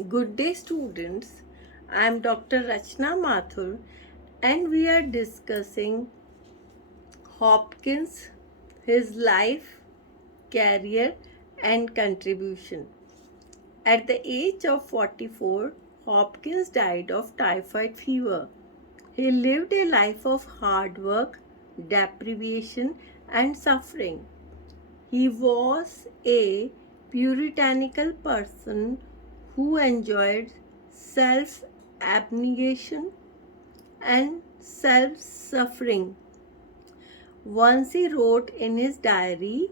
Good day, students. I am Dr. Rachna Mathur, and we are discussing Hopkins, his life, career, and contribution. At the age of 44, Hopkins died of typhoid fever. He lived a life of hard work, deprivation, and suffering. He was a puritanical person who enjoyed self abnegation and self suffering. Once he wrote in his diary,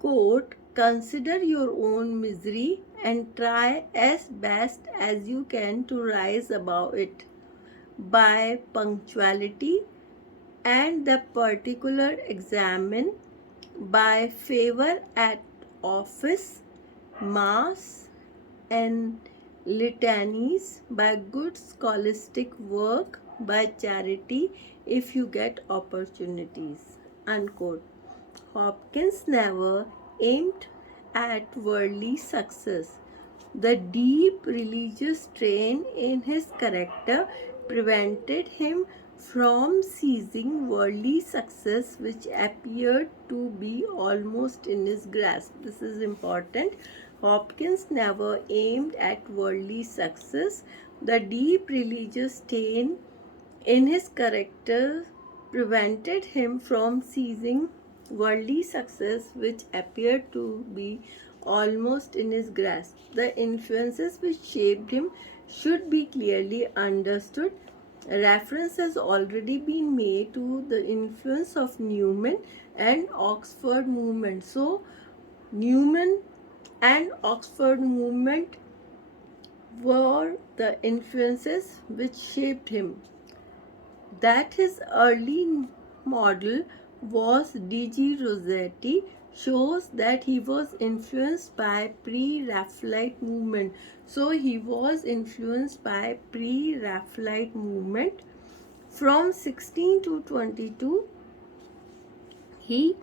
quote, "Consider your own misery and try as best as you can to rise above it by punctuality and the particular examine by favor at office, mass, and litanies, by good scholastic work, by charity if you get opportunities." Unquote. Hopkins never aimed at worldly success. The deep religious strain in his character prevented him from seizing worldly success which appeared to be almost in his grasp. This is important. Hopkins never aimed at worldly success. The deep religious stain in his character prevented him from seizing worldly success which appeared to be almost in his grasp. The influences which shaped him should be clearly understood. Reference has already been made to the influence of Newman and Oxford movement. So, Newman and Oxford movement were the influences which shaped him. That his early model was D.G. Rossetti shows that he was influenced by pre-Raphaelite movement. So he was influenced by pre-Raphaelite movement. From 16 to 22, he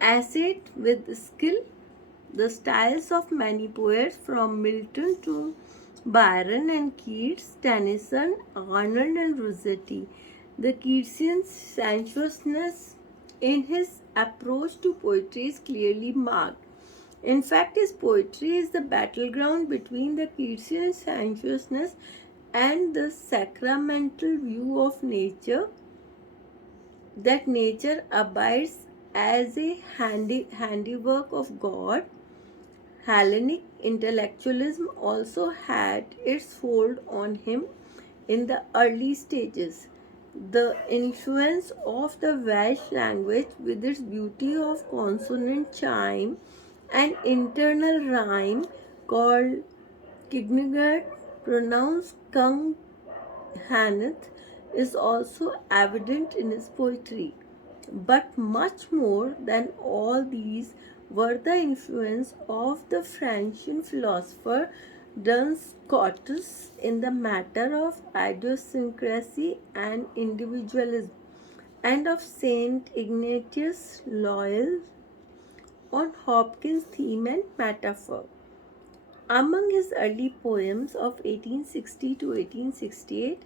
essayed with skill the styles of many poets from Milton to Byron and Keats, Tennyson, Arnold, and Rossetti. The Keatsian sensuousness in his approach to poetry is clearly marked. In fact, his poetry is the battleground between the Keatsian sensuousness and the sacramental view of nature, that nature abides as a handiwork of God. Hellenic intellectualism also had its hold on him in the early stages. The influence of the Welsh language, with its beauty of consonant chime and internal rhyme, called Kignigert, pronounced Kung Haneth, is also evident in his poetry. But much more than all these were the influence of the French philosopher Duns Scotus in the matter of idiosyncrasy and individualism, and of Saint Ignatius Loyal on Hopkins' theme and metaphor. Among his early poems of 1860 to 1868,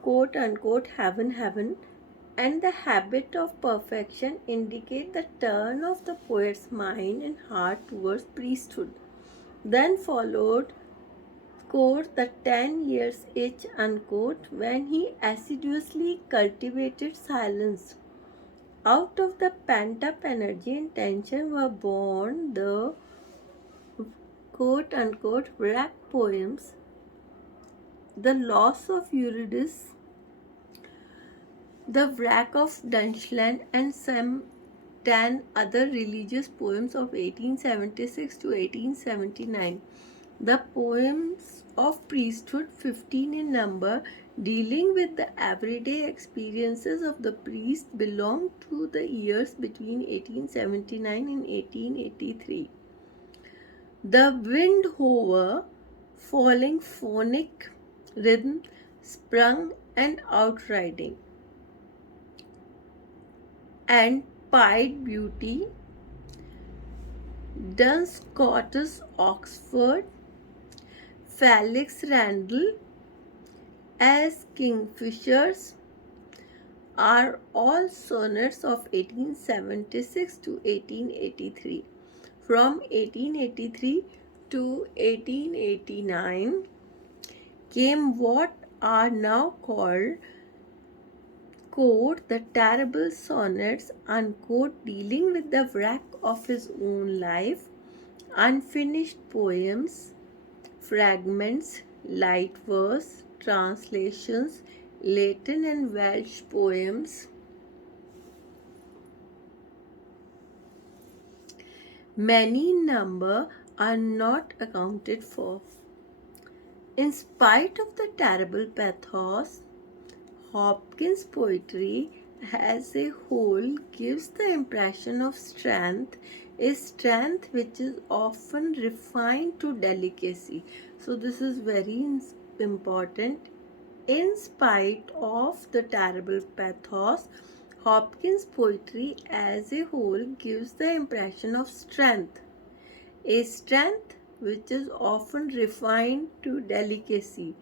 quote unquote, "Heaven, Heaven," and "The Habit of Perfection" indicate the turn of the poet's mind and heart towards priesthood. Then followed, quote, "The 10 years itch," unquote, when he assiduously cultivated silence. Out of the pent up energy and tension were born the quote unquote wreck poems, "The Loss of Eurydice," "The Wreck of Dunshland," and some 10 other religious poems of 1876 to 1879. The poems of priesthood, 15 in number, dealing with the everyday experiences of the priest, belong to the years between 1879 and 1883. The wind hover, falling phonic rhythm, sprung and outriding, and pied beauty, Duns Scotus, Oxford, Felix Randall as Kingfishers are all sonnets of 1876 to 1883. From 1883 to 1889 came what are now called quote the terrible sonnets unquote dealing with the wreck of his own life, unfinished poems, fragments, light verse, translations, Latin and Welsh poems. Many in number are not accounted for. In spite of the terrible pathos, Hopkins' poetry as a whole gives the impression of strength, a strength which is often refined to delicacy. So, this is very important. In spite of the terrible pathos, Hopkins' poetry as a whole gives the impression of strength, a strength which is often refined to delicacy.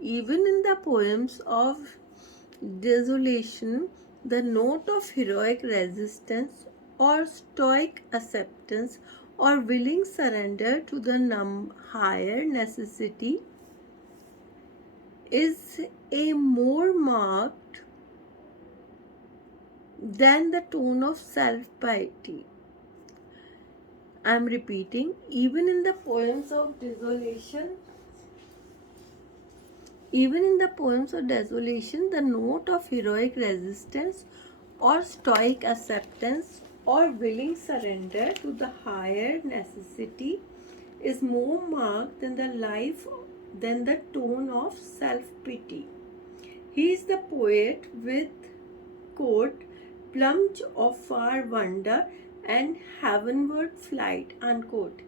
Even in the poems of desolation, the note of heroic resistance or stoic acceptance or willing surrender to the higher necessity is a more marked than the tone of self-piety. I am repeating, even in the poems of desolation, the note of heroic resistance or stoic acceptance or willing surrender to the higher necessity is more marked than the tone of self-pity. He is the poet with quote plunge of far wonder and heavenward flight unquote.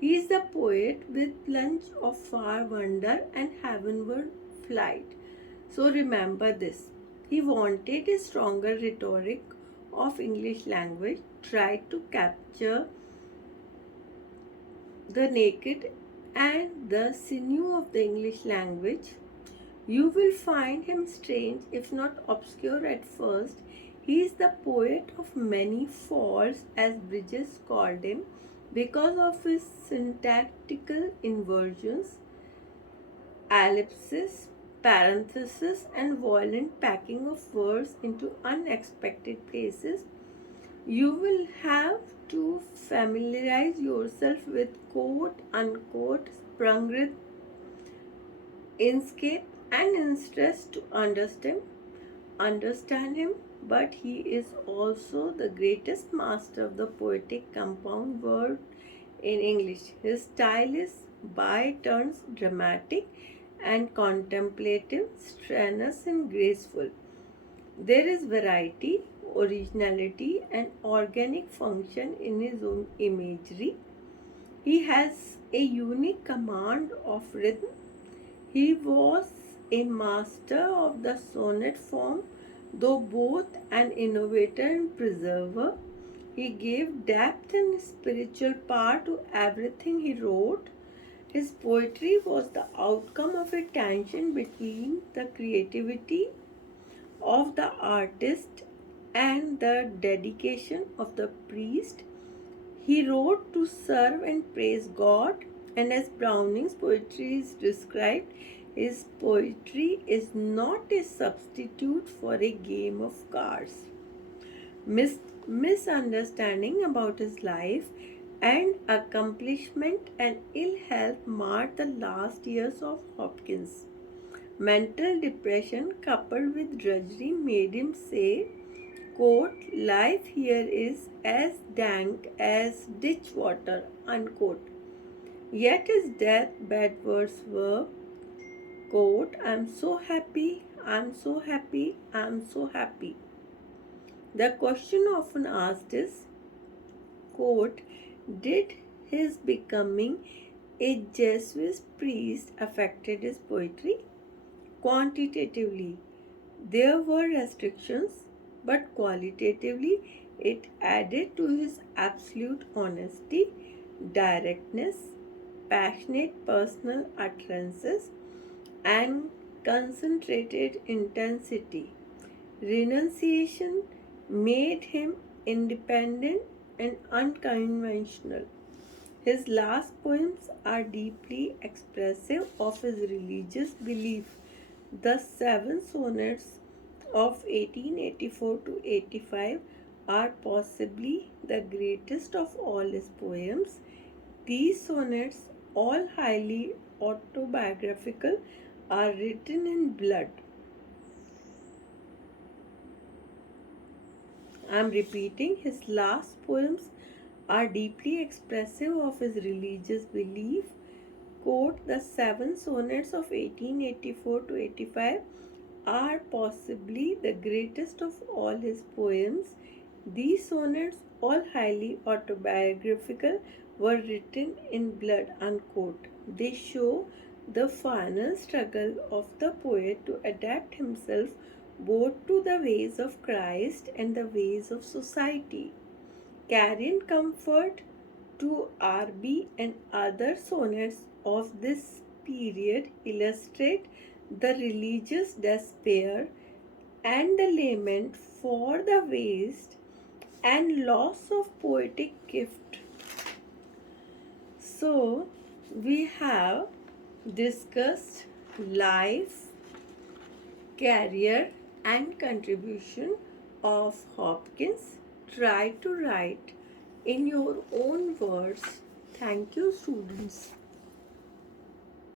He is the poet with plunge of far wonder and heavenward flight. So remember this. He wanted a stronger rhetoric of English language, tried to capture the naked and the sinew of the English language. You will find him strange, if not obscure at first. He is the poet of many falls, as Bridges called him, because of his syntactical inversions, ellipses, parentheses, and violent packing of words into unexpected places. You will have to familiarize yourself with quote unquote sprung inscape and interest to understand him, but he is also the greatest master of the poetic compound word in English. His style is by turns dramatic and contemplative, strenuous and graceful. There is variety, originality, and organic function in his own imagery. He has a unique command of rhythm. He was a master of the sonnet form, though both an innovator and preserver. He gave depth and spiritual power to everything he wrote. His poetry was the outcome of a tension between the creativity of the artist and the dedication of the priest. He wrote to serve and praise God, and as Browning's poetry is described, his poetry is not a substitute for a game of cards. Misunderstanding about his life and accomplishment and ill health marred the last years of Hopkins. Mental depression coupled with drudgery made him say, quote, life here is as dank as ditch water, unquote. Yet his deathbed words were, quote, I'm so happy, I'm so happy, I'm so happy. The question often asked is, quote, did his becoming a Jesuit priest affected his poetry? Quantitatively, there were restrictions, but qualitatively, it added to his absolute honesty, directness, passionate personal utterances and concentrated intensity. Renunciation made him independent and unconventional. His last poems are deeply expressive of his religious belief. The seven sonnets of 1884 to 85 are possibly the greatest of all his poems. These sonnets, all highly autobiographical, are written in blood. I am repeating, his last poems are deeply expressive of his religious belief. Quote, the seven sonnets of 1884 to 85 are possibly the greatest of all his poems. These sonnets, all highly autobiographical, were written in blood. Unquote. They show the final struggle of the poet to adapt himself both to the ways of Christ and the ways of society. Carrying comfort to RB and other sonnets of this period illustrate the religious despair and the lament for the waste and loss of poetic gift. So, we have discussed life, career, and contribution of Hopkins. Try to write in your own words. Thank you, students.